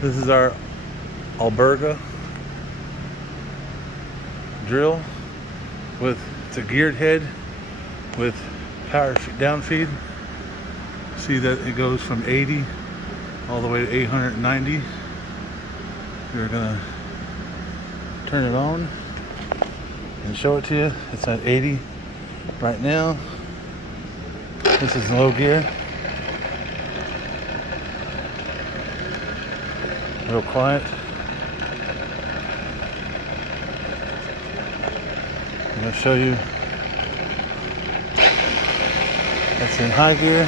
This is our Arboga drill it's a geared head with power down feed. See that it goes from 80 all the way to 890. We're gonna turn it on and show it to you. It's at 80 right now. This is low gear. Real quiet. I'm going to show you. That's in high gear.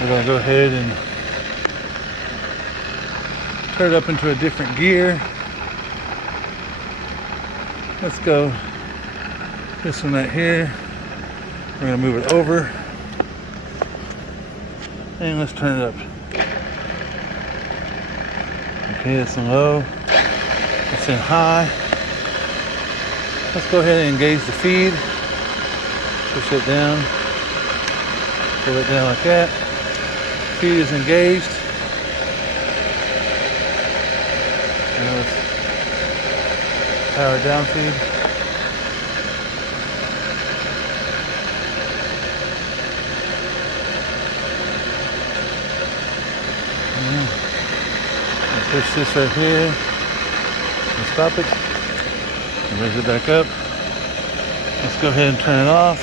We're going to go ahead and turn it up into a different gear. Let's go this one right here. We're going to move it over. And let's turn it up. Okay, that's in low. It's in high. Let's go ahead and engage the feed. Push it down. Pull it down like that. Feed is engaged. And let's power down feed. Push this right here and stop it and raise it back up. Let's go ahead and turn it off,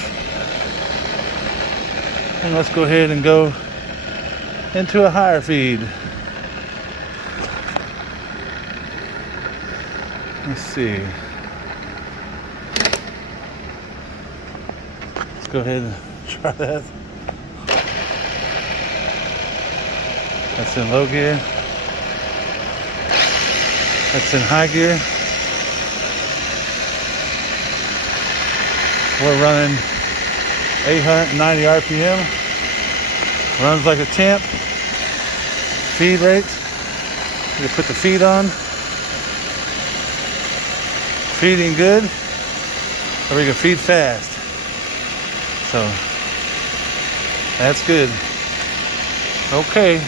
and let's go ahead and go into a higher feed. Let's see. Let's go ahead and try that. That's in low gear. That's in high gear. We're running 890 RPM. Runs like a champ. Feed rate. You put the feed on. Feeding good. Or we can feed fast. So that's good. Okay.